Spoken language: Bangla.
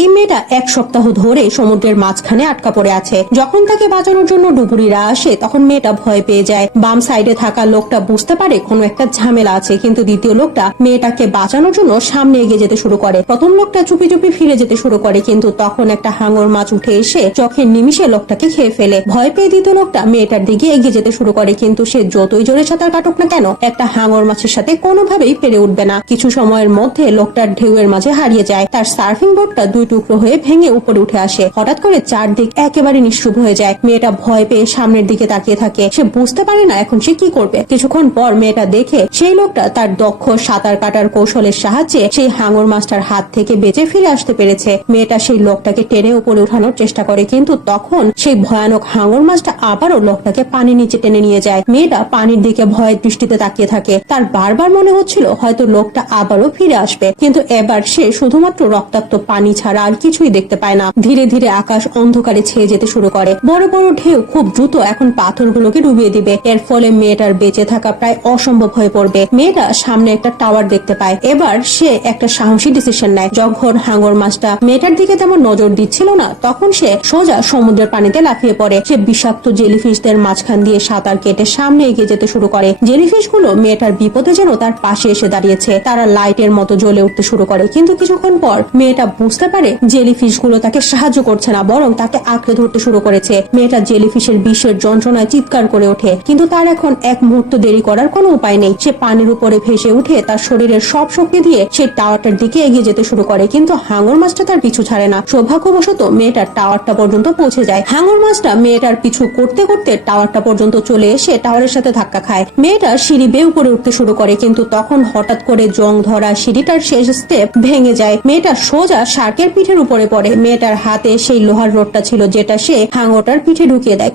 এই মেয়েটা এক সপ্তাহ ধরে সমুদ্রের মাঝখানে আটকা পড়ে আছে। যখন তাকে বাঁচানোর জন্য ডুবুরিরা আসে তখন মেয়েটা ভয় পেয়ে যায়। বাম সাইডে থাকা লোকটা বুঝতে পারে কোনো একটা ঝামেলা আছে, কিন্তু দ্বিতীয় লোকটা মেয়েটাকে বাঁচানোর জন্য সামনে এগিয়ে যেতে শুরু করে। প্রথম লোকটা চুপি চুপি ফিরে যেতে শুরু করে, কিন্তু তখন একটা হাঙর মাছ উঠে এসে চোখের নিমিষে লোকটাকে খেয়ে ফেলে। ভয় পেয়ে দ্বিতীয় লোকটা মেয়েটার দিকে এগিয়ে যেতে শুরু করে, কিন্তু সে যতই জোরে সাঁতার কাটুক না কেন একটা হাঙর মাছের সাথে কোনোভাবেই পেরে উঠবে না। কিছু সময়ের মধ্যে লোকটার ঢেউয়ের মাঝে হারিয়ে যায়। তার সার্ফিং বোর্ডটা দুই টুকরো হয়ে ভেঙে উপরে উঠে আসে। হঠাৎ করে চারদিক একেবারে নিশ্চুপ হয়ে যায়। মেয়েটা ভয় পেয়ে সামনের দিকে তাকিয়ে থাকে। সে বুঝতে পারে না এখন সে কি করবে। কিছুক্ষণ পর মেয়েটা দেখে সেই লোকটা তার দক্ষ সাঁতার কাটার কৌশলের সাহায্যে সেই হাঙর মাছটার হাত থেকে বেঁচে ফিরে আসতে পেরেছে। মেয়েটা সেই লোকটাকে টেনে উপরে উঠানোর চেষ্টা করে, কিন্তু তখন সেই ভয়ানক হাঙর মাছটা আবারও লোকটাকে পানির নিচে টেনে নিয়ে যায়। মেয়েটা পানির দিকে ভয়ের দৃষ্টিতে তাকিয়ে থাকে। তার বারবার মনে হচ্ছিল হয়তো লোকটা আবারও ফিরে আসবে, কিন্তু এবার সে শুধুমাত্র রক্তাক্ত পানি ছাড়া আর কিছুই দেখতে পায় না। ধীরে ধীরে আকাশ অন্ধকারে ছেয়ে যেতে শুরু করে। বড় বড় ঢেউ খুব দ্রুত এখন পাথরগুলোকে ডুবিয়ে দিবে। এর ফলে মেয়েটার বেঁচে থাকা প্রায় অসম্ভব হয়ে পড়বে। মেয়েটা সামনে একটা টাওয়ার দেখতে পায়। এবার সে একটা সাহসী ডিসিশন নেয়। যখন হাঙর মাছটা মেয়েটার দিকে তেমন নজর দিচ্ছিল না, তখন সে সোজা সমুদ্রের পানিতে লাফিয়ে পড়ে। সে বিষাক্ত জেলিফিশদের মাঝখান দিয়ে সাঁতার কেটে সামনে এগিয়ে যেতে শুরু করে। জেলিফিশ গুলো মেয়েটার বিপদে যেন তার পাশে এসে দাঁড়িয়েছে। তারা লাইটের মতো জ্বলে উঠতে শুরু করে, কিন্তু কিছুক্ষণ পর মেয়েটা বুঝতে পারে জেলিফিশ গুলো তাকে সাহায্য করছে না, বরং তাকে আঁকড়ে ধরতে শুরু করেছে। মেয়েটা জেলিফিশের বিষের যন্ত্রণায় চিৎকার করে ওঠে, কিন্তু তার এখন এক মুহূর্ত দেরি করার কোনো উপায় নেই। সে পানির উপরে ভেসে উঠে তার শরীরের সব শক্তি দিয়ে সেই টাওয়ারটার দিকে এগিয়ে যেতে শুরু করে, কিন্তু হাঙর মাছটা তার পিছু ছাড়ে না। সৌভাগ্যবশত মেয়েটার টাওয়ারটা পর্যন্ত পৌঁছে যায়। হাঙর মাছটা মেয়েটার পিছু করতে করতে টাওয়ারটা পর্যন্ত চলে এসে টাওয়ারের সাথে ধাক্কা খায়। মেয়েটা সিঁড়ি বেয়ে উপরে উঠতে শুরু করে, কিন্তু তখন হঠাৎ করে জং ধরা সিঁড়িটার শেষ স্টেপ ভেঙে যায়। মেয়েটা সোজা শার্কের পিঠের উপরে পড়ে। মেয়েটার হাতে সেই লোহার রডটা ছিল যেটা সে হাঙরটার পিঠে ঢুকিয়ে দেয়।